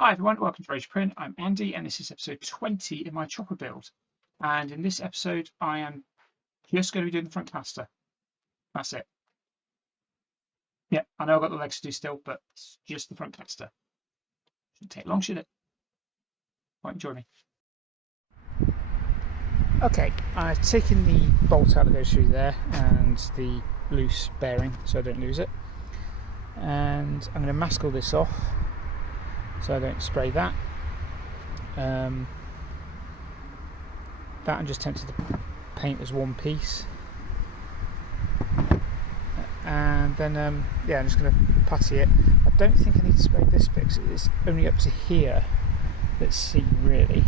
Hi everyone, welcome to Rage Print. I'm Andy and this is episode 20 in my chopper build. And in this episode I am just going to be doing the front castor. That's it. Yeah, I know I've got the legs to do still, but it's just the front castor. Shouldn't take long, should it? Right, enjoy me. Okay, I've taken the bolt out that goes through there and the loose bearing so I don't lose it. And I'm going to mask all this off so I don't spray that. That I'm just tempted to paint as one piece. And then, yeah, I'm just going to putty it. I don't think I need to spray this bit because it's only up to here. Let's see, really.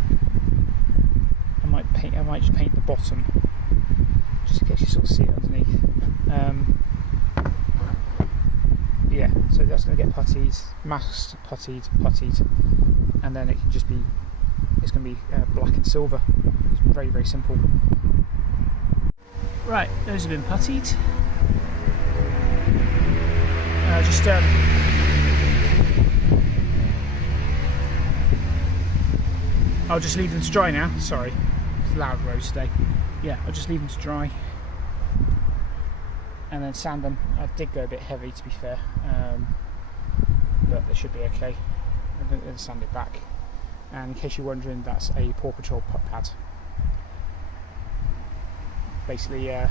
I might just paint the bottom, just in case you sort of see it underneath. Yeah, so that's going to get puttied, masked, puttied, and then it can just be, it's going to be black and silver. It's very, very simple. Right, those have been puttied. I'll just leave them to dry now. Sorry, it's a loud road today. Yeah, I'll just leave them to dry and then sand them. I did go a bit heavy, to be fair, but they should be okay. I'm going to sand it back. And in case you're wondering, that's a Paw Patrol putt pad. Basically, I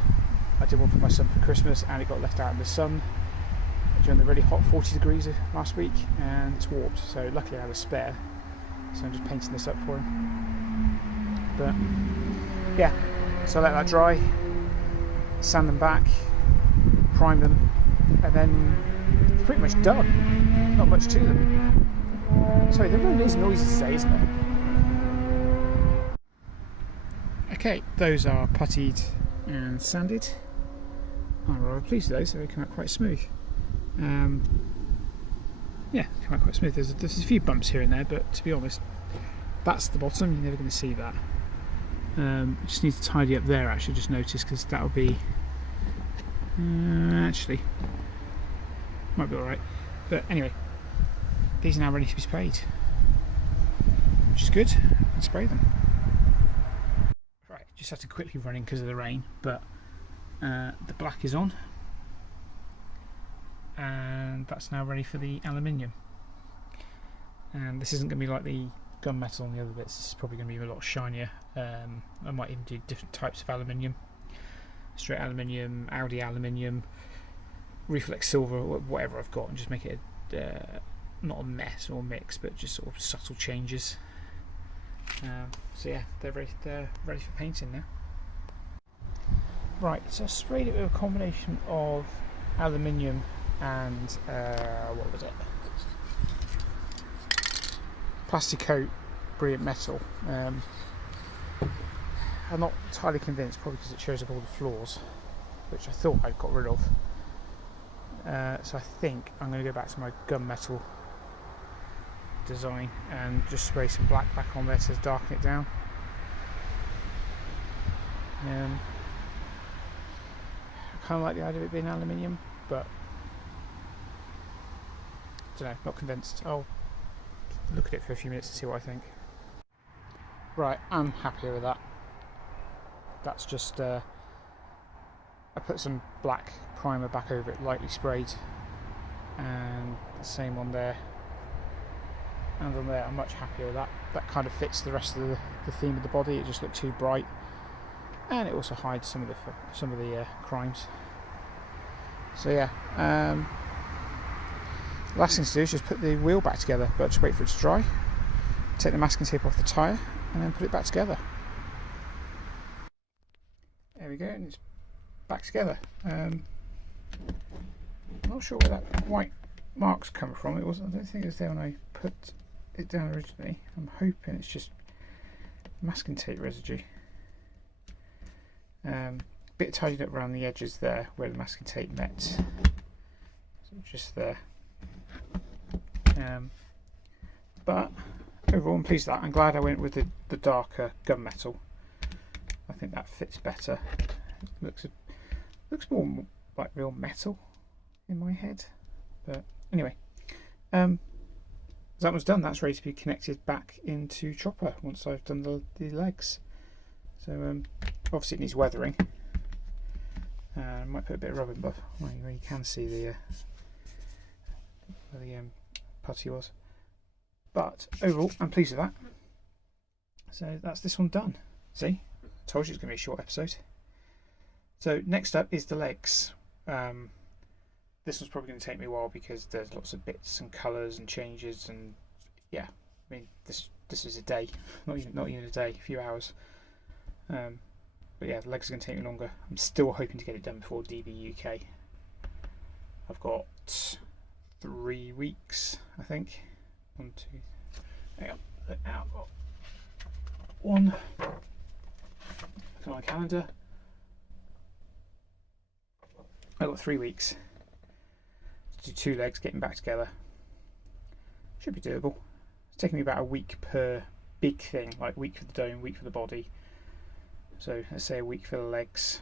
did one for my son for Christmas, and it got left out in the sun during the really hot 40 degrees last week, and it's warped. So luckily, I had a spare. So I'm just painting this up for him. But yeah, so let that dry, sand them back, prime them, and then pretty much done. Not much to them. Sorry, the road is noisy today, isn't it? Okay, those are puttied and sanded. I'm rather pleased with those, so they come out quite smooth. Yeah, come out quite smooth. There's a few bumps here and there, but to be honest, that's the bottom. You're never going to see that. Just need to tidy up there. Actually, just noticed because that'll be actually might be all right. But anyway, these are now ready to be sprayed, which is good. And spray them. Right, just had to quickly run in because of the rain, but the black is on. And that's now ready for the aluminium. And this isn't going to be like the gunmetal on the other bits. This is probably going to be a lot shinier. I might even do different types of aluminium: straight aluminium, Audi aluminium, reflex silver, whatever I've got, and just make it not a mess or a mix, but just sort of subtle changes. So yeah, they're ready for painting now. Right, so I sprayed it with a combination of aluminium and what was it? Plasticoat brilliant metal. I'm not entirely convinced, probably because it shows up all the flaws, which I thought I'd got rid of. So I think I'm going to go back to my gunmetal design and just spray some black back on there to darken it down. I kind of like the idea of it being aluminium, but I don't know, not convinced. I'll look at it for a few minutes and see what I think. Right, I'm happier with that. That's just I put some black primer back over it, lightly sprayed, and the same on there and on there. I'm much happier with that. That kind of fits the rest of the theme of the body. It just looked too bright, and it also hides some of the crimes. So yeah, last thing to do is just put the wheel back together, but just wait for it to dry, take the masking tape off the tyre, and then put it back together. There we go, and it's back together. I'm not sure where that white mark's come from. I don't think it was there when I put it down originally. I'm hoping it's just masking tape residue. Bit tidied up around the edges there where the masking tape met, so just there. But overall I'm pleased with that. I'm glad I went with the darker gunmetal. I think that fits better. It looks more like real metal in my head, but anyway, that one's done. That's ready to be connected back into Chopper once I've done the legs. So obviously it needs weathering. I might put a bit of rubbing buff where you can see the where the putty was. But overall, I'm pleased with that. So that's this one done. See, I told you it's going to be a short episode. So next up is the legs. This one's probably going to take me a while because there's lots of bits and colours and changes, and yeah, I mean this is a day, not even a day, a few hours. But yeah, the legs are going to take me longer. I'm still hoping to get it done before DB UK. I've got 3 weeks, I think. 1, 2. Hang on, I've got 1. Look at my calendar. I've got 3 weeks to do 2 legs, getting back together. Should be doable. It's taking me about a week per big thing, like week for the dome, week for the body. So let's say a week for the legs,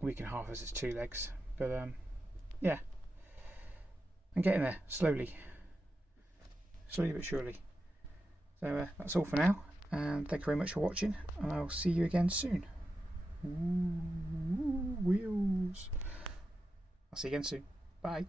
a week and a half as it's 2 legs. But yeah, I'm getting there slowly but surely. So that's all for now, and thank you very much for watching, and I'll see you again soon. Ooh, wheels. I'll see you again soon. Bye.